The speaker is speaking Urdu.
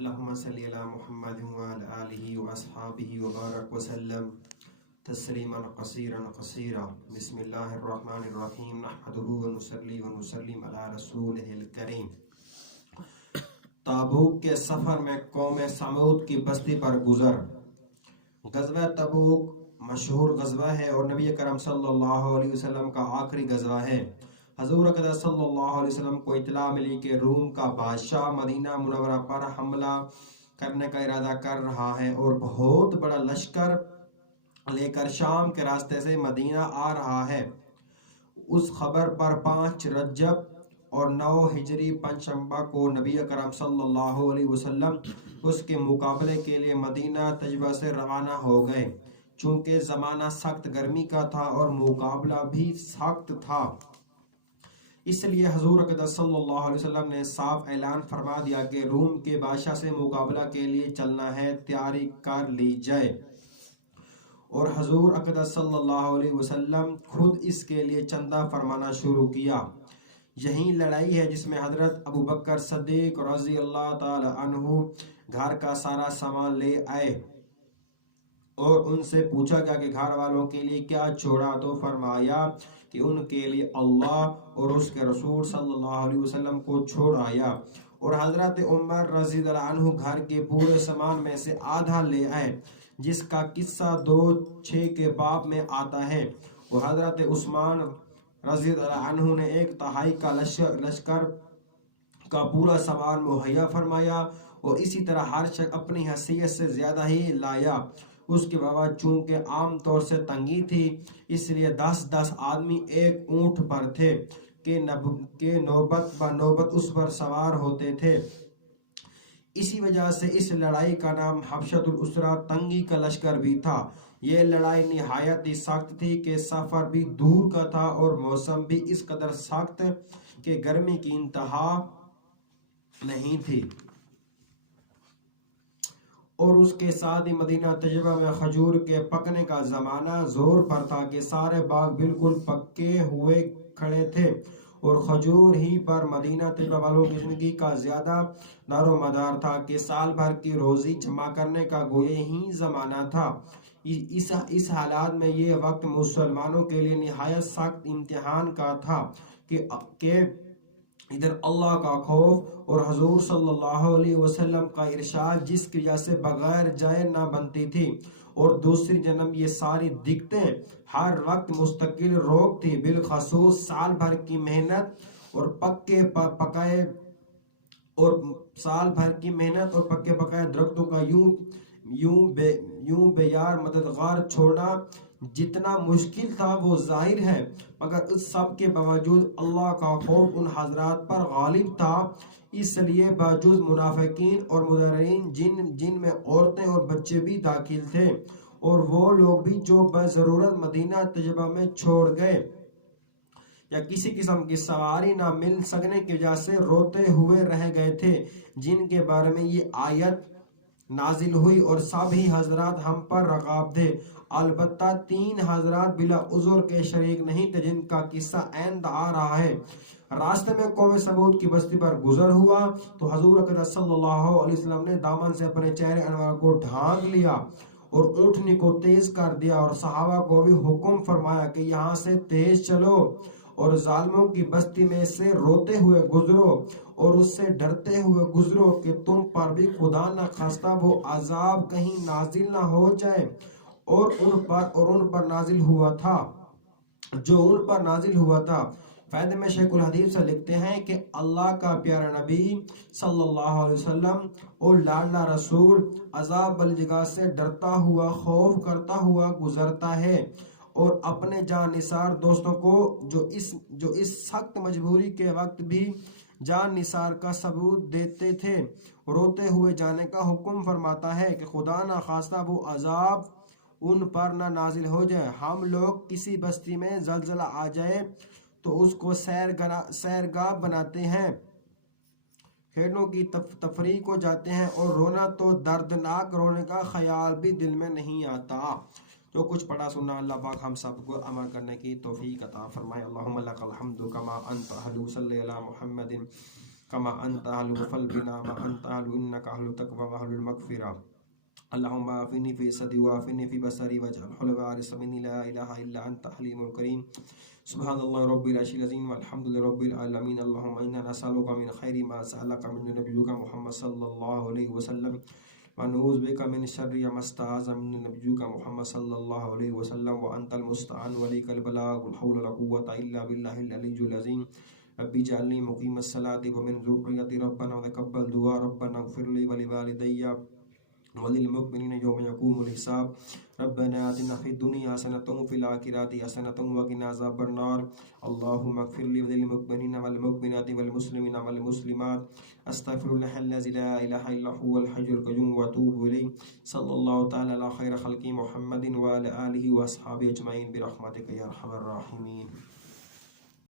اللهم صل على محمد وعلى آله وأصحابه وبارك وسلم تسلیما قصیرا بسم اللہ الرحمن الرحیم نحمده ونصلی ونسلم علی رسولہ الکریم۔ تبوک کے سفر میں قوم سمود کی بستی پر گزر۔ غزوہ تبوک مشہور غزوہ ہے اور نبی کرم صلی اللہ علیہ وسلم کا آخری غزوہ ہے۔ حضور اقدس صلی اللہ علیہ وسلم کو اطلاع ملی کہ روم کا بادشاہ مدینہ منورہ پر حملہ کرنے کا ارادہ کر رہا ہے اور بہت بڑا لشکر لے کر شام کے راستے سے مدینہ آ رہا ہے۔ اس خبر پر 5 رجب اور 9 ہجری پنجشنبہ کو نبی کرم صلی اللہ علیہ وسلم اس کے مقابلے کے لیے مدینہ تجبہ سے روانہ ہو گئے۔ چونکہ زمانہ سخت گرمی کا تھا اور مقابلہ بھی سخت تھا، اس لیے حضور اقدس صلی اللہ علیہ وسلم نے صاف اعلان فرما دیا کہ روم کے بادشاہ سے مقابلہ کے لیے چلنا ہے، تیاری کر لی جائے۔ اور حضور اقدس صلی اللہ علیہ وسلم خود اس کے لیے چندہ فرمانا شروع کیا۔ یہی لڑائی ہے جس میں حضرت ابو بکر صدیق رضی اللہ تعالی عنہ گھر کا سارا سامان لے آئے اور ان سے پوچھا گیا کہ گھر والوں کے لیے کیا چھوڑا، تو فرمایا کہ ان کے لیے اللہ اور اس کے رسول صلی اللہ علیہ وسلم کو چھوڑ آیا۔ اور حضرت عمر رضی اللہ عنہ گھر کے پورے سامان میں سے آدھا لے آئے، جس کا قصہ 2:6 کے باب میں آتا ہے۔ اور حضرت عثمان رضی اللہ عنہ نے 1/3 کا لشکر کا پورا سامان مہیا فرمایا، اور اسی طرح ہر شخص اپنی حیثیت سے زیادہ ہی لایا۔ اس کے بعد چونکہ عام طور سے تنگی تھی، اس لیے 10 آدمی ایک اونٹ پر تھے کہ نوبت بنوبت اس پر سوار ہوتے تھے۔ اسی وجہ سے اس لڑائی کا نام حبشۃ الاسریٰ، تنگی کا لشکر بھی تھا۔ یہ لڑائی نہایت ہی سخت تھی کہ سفر بھی دور کا تھا اور موسم بھی اس قدر سخت کہ گرمی کی انتہا نہیں تھی، اور اس کے ساتھ ہی مدینہ طیبہ میں کھجور کے پکنے کا زمانہ زور پر تھا کہ سارے باغ بالکل پکے ہوئے کھڑے تھے، اور کھجور ہی پر مدینہ طیبہ والوں کی زندگی کا زیادہ دار و مدار تھا کہ سال بھر کی روزی جمع کرنے کا گویا ہی زمانہ تھا۔ اس حالات میں یہ وقت مسلمانوں کے لیے نہایت سخت امتحان کا تھا کہ ادھر اللہ کا خوف اور حضور صلی اللہ علیہ وسلم کا ارشاد جس کی وجہ سے بغیر جائے نہ بنتی تھی، اور دوسری جانب یہ ساری دقتیں ہر وقت مستقل روک تھی، بالخصوص سال بھر کی محنت اور پکے پکائے درختوں کا یوں بے یار مددگار چھوڑنا جتنا مشکل تھا وہ ظاہر ہے، مگر اس سب کے باوجود اللہ کا خوف ان حضرات پر غالب تھا۔ اس لیے باوجود منافقین اور مضررین جن میں عورتیں اور بچے بھی داخل تھے، اور وہ لوگ بھی جو بضرورت مدینہ طیبہ میں چھوڑ گئے یا کسی قسم کی سواری نہ مل سکنے کی وجہ سے روتے ہوئے رہ گئے تھے، جن کے بارے میں یہ آیت نازل ہوئی، اور سب ہی حضرات ہم پر رقاب تھے۔ البتہ 3 حضرات بلا عذر کے شریک نہیں تھے، جن کا قصہ آئندہ آ رہا ہے۔ راستے میں قوم سمود کی بستی پر گزر ہوا تو حضور اقدس صلی اللہ علیہ وسلم نے دامن سے اپنے چہرے انور کو ڈھانک لیا اور اونٹنی کو تیز کر دیا، اور صحابہ کو بھی حکم فرمایا کہ یہاں سے تیز چلو اور ظالموں کی بستی میں سے روتے ہوئے گزرو اور اس سے ڈرتے ہوئے گزرو کہ تم پر بھی خدا نہ خواستہ وہ عذاب کہیں نازل نہ ہو جائے، اور ان پر نازل ہوا تھا جو ان پر نازل ہوا تھا۔ فائدے میں شیخ الحدیث سے لکھتے ہیں کہ اللہ کا پیارا نبی صلی اللہ علیہ وسلم اور لاڈلا رسول عذاب والی جگہ سے ڈرتا ہوا، خوف کرتا ہوا گزرتا ہے، اور اپنے جان نثار دوستوں کو جو اس سخت مجبوری کے وقت بھی جان نثار کا ثبوت دیتے تھے، روتے ہوئے جانے کا حکم فرماتا ہے کہ خدا نہ خواستہ وہ عذاب ان پر نہ نازل ہو جائے۔ ہم لوگ کسی بستی میں زلزلہ آ جائے تو اس کو سیرگاہ بناتے ہیں، کھیلوں کی تفریح کو جاتے ہیں، اور رونا تو دردناک رونے کا خیال بھی دل میں نہیں آتا۔ جو کچھ پڑھا سنا اللہ پاک ہم سب کو عمل کرنے کی توفیق عطا فرمائے۔ اللہم لک الحمد کما انت اہل، صلی علی محمد كما أنت أهل فل بنا ما أنت أهل إنك أهل التقوى وأهل المغفرة. اللهم عافني في صدري وعافني في بصري واجعل حلم وارث مني لا إله إلا أنت حليم الكريم. سبحان الله رب العرش العظيم والحمد لله رب العالمين. اللهم إنا نسألك من خير ما سألك من نبيك محمد صلى الله عليه وسلم ونعوذ بك من شر ما استعاذ من نبيك محمد صلى الله عليه وسلم وأنت المستعان وإليك البلاغ والحول ولا قوة إلا بالله العلي العظيم. رب اجعلني مقيم الصلاة ومن ذريتي ربنا وتقبل دعاء ربنا اغفر لي ولوالدي وللمؤمنين يوم يقوم الحساب. ربنا آتنا في الدنيا حسنة وفي الآخرة حسنة وقنا عذاب النار. اللهم اغفر لي وللمؤمنين والمؤمنات والمسلمين والمسلمات. استغفر الله الذي لا إله إلا هو الحي القيوم وأتوب إليه. صلى الله تعالى على خير خلقه محمد وعلى آله وأصحابه أجمعين برحمتك يا أرحم الراحمين.